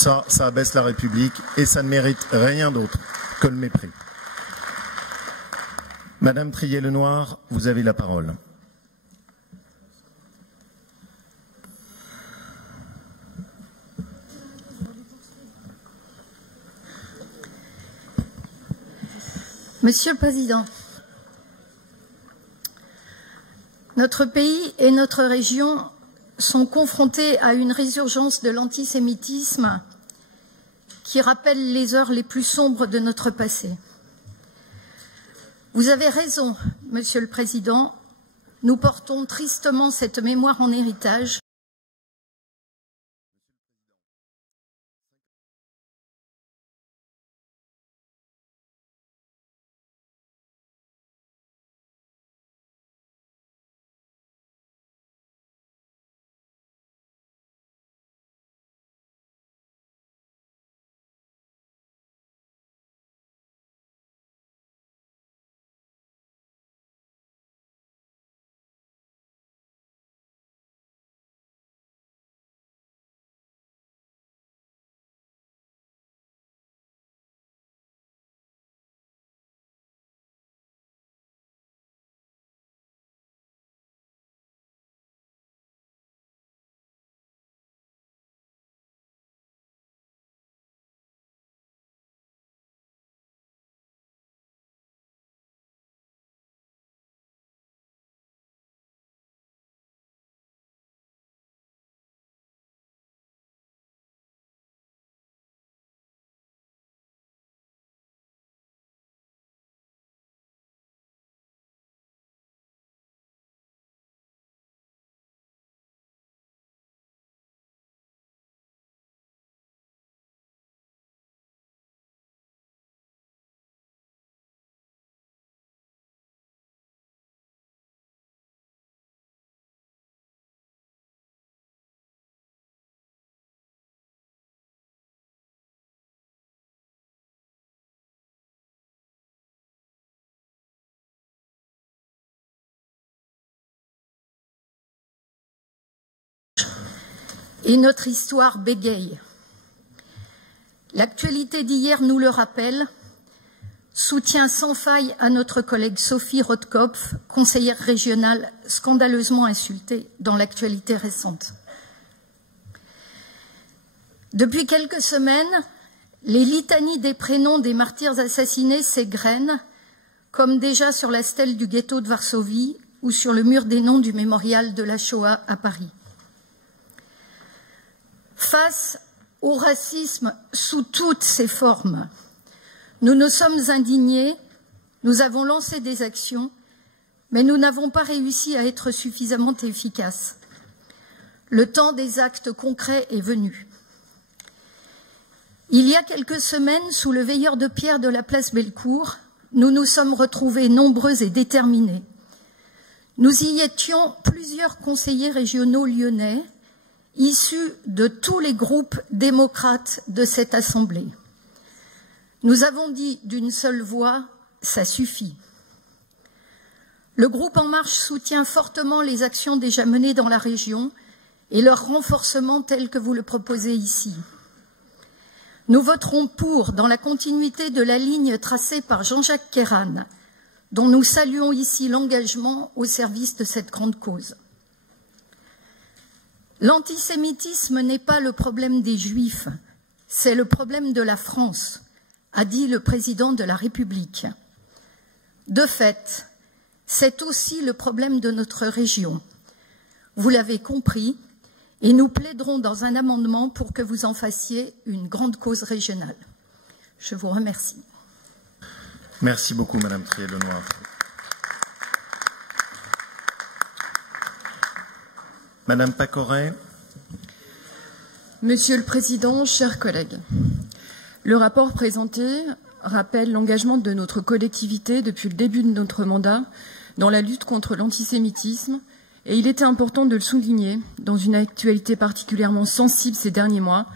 Ça abaisse la République et ça ne mérite rien d'autre que le mépris. Madame Trier-Lenoir, vous avez la parole. Monsieur le Président, notre pays et notre région sont confrontés à une résurgence de l'antisémitisme qui rappelle les heures les plus sombres de notre passé. Vous avez raison, Monsieur le Président, nous portons tristement cette mémoire en héritage. Et notre histoire bégaye. L'actualité d'hier nous le rappelle. Soutien sans faille à notre collègue Sophie Rotkopf, conseillère régionale scandaleusement insultée dans l'actualité récente. Depuis quelques semaines, les litanies des prénoms des martyrs assassinés s'égrènent, comme déjà sur la stèle du ghetto de Varsovie ou sur le mur des noms du mémorial de la Shoah à Paris. Face au racisme sous toutes ses formes, nous nous sommes indignés, nous avons lancé des actions, mais nous n'avons pas réussi à être suffisamment efficaces. Le temps des actes concrets est venu. Il y a quelques semaines, sous le veilleur de pierre de la place Bellecour, nous nous sommes retrouvés nombreux et déterminés. Nous y étions plusieurs conseillers régionaux lyonnais, issus de tous les groupes démocrates de cette Assemblée. Nous avons dit d'une seule voix, ça suffit. Le groupe En Marche soutient fortement les actions déjà menées dans la région et leur renforcement tel que vous le proposez ici. Nous voterons pour, dans la continuité de la ligne tracée par Jean-Jacques Kéran, dont nous saluons ici l'engagement au service de cette grande cause. L'antisémitisme n'est pas le problème des Juifs, c'est le problème de la France, a dit le président de la République. De fait, c'est aussi le problème de notre région. Vous l'avez compris, et nous plaiderons dans un amendement pour que vous en fassiez une grande cause régionale. Je vous remercie. Merci beaucoup, Madame Trier-Lenoir. Madame Pacoret. Monsieur le Président, chers collègues, le rapport présenté rappelle l'engagement de notre collectivité depuis le début de notre mandat dans la lutte contre l'antisémitisme et il était important de le souligner dans une actualité particulièrement sensible ces derniers mois,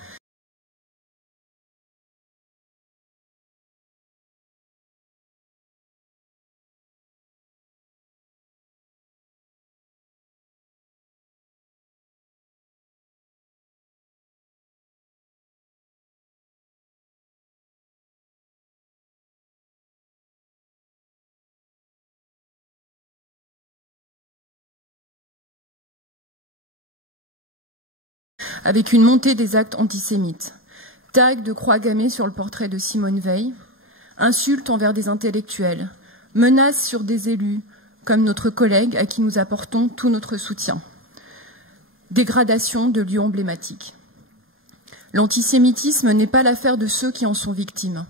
avec une montée des actes antisémites. Tags de croix gammées sur le portrait de Simone Veil, insultes envers des intellectuels, menaces sur des élus, comme notre collègue à qui nous apportons tout notre soutien. Dégradation de lieux emblématiques. L'antisémitisme n'est pas l'affaire de ceux qui en sont victimes.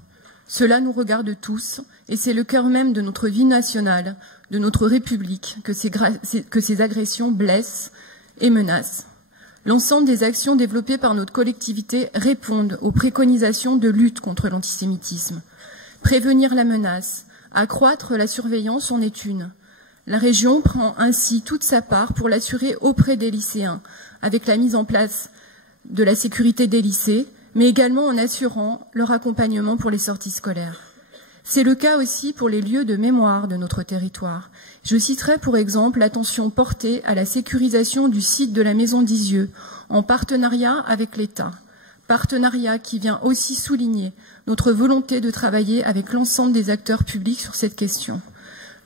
Cela nous regarde tous, et c'est le cœur même de notre vie nationale, de notre République, que ces agressions blessent et menacent. L'ensemble des actions développées par notre collectivité répondent aux préconisations de lutte contre l'antisémitisme. Prévenir la menace, accroître la surveillance en est une. La région prend ainsi toute sa part pour l'assurer auprès des lycéens, avec la mise en place de la sécurité des lycées, mais également en assurant leur accompagnement pour les sorties scolaires. C'est le cas aussi pour les lieux de mémoire de notre territoire. Je citerai pour exemple l'attention portée à la sécurisation du site de la Maison d'Isieux, en partenariat avec l'État. Partenariat qui vient aussi souligner notre volonté de travailler avec l'ensemble des acteurs publics sur cette question.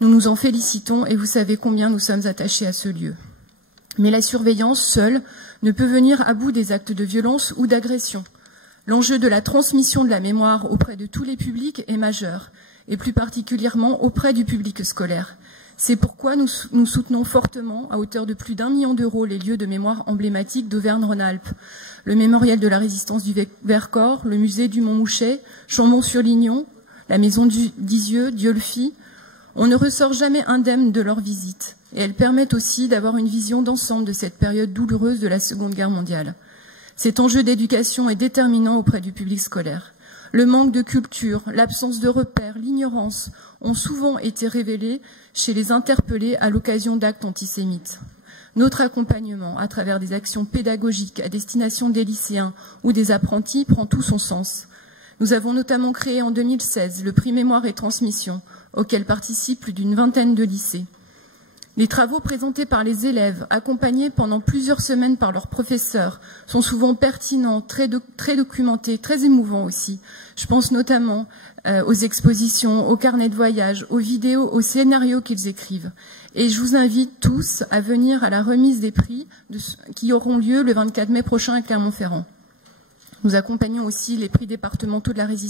Nous nous en félicitons et vous savez combien nous sommes attachés à ce lieu. Mais la surveillance seule ne peut venir à bout des actes de violence ou d'agression. L'enjeu de la transmission de la mémoire auprès de tous les publics est majeur, et plus particulièrement auprès du public scolaire. C'est pourquoi nous soutenons fortement, à hauteur de plus d'1 million d'euros, les lieux de mémoire emblématiques d'Auvergne-Rhône-Alpes. Le mémorial de la résistance du Vercors, le musée du Mont-Mouchet, Chambon-sur-Lignon, la maison d'Isieux, Dieulefit. On ne ressort jamais indemne de leur visite, et elles permettent aussi d'avoir une vision d'ensemble de cette période douloureuse de la Seconde Guerre mondiale. Cet enjeu d'éducation est déterminant auprès du public scolaire. Le manque de culture, l'absence de repères, l'ignorance ont souvent été révélés chez les interpellés à l'occasion d'actes antisémites. Notre accompagnement, à travers des actions pédagogiques à destination des lycéens ou des apprentis, prend tout son sens. Nous avons notamment créé en 2016 le prix Mémoire et Transmission, auquel participent plus d'une vingtaine de lycées. Les travaux présentés par les élèves, accompagnés pendant plusieurs semaines par leurs professeurs, sont souvent pertinents, très documentés, très émouvants aussi. Je pense notamment aux expositions, aux carnets de voyage, aux vidéos, aux scénarios qu'ils écrivent. Et je vous invite tous à venir à la remise des prix qui auront lieu le 24 mai prochain à Clermont-Ferrand. Nous accompagnons aussi les prix départementaux de la résistance.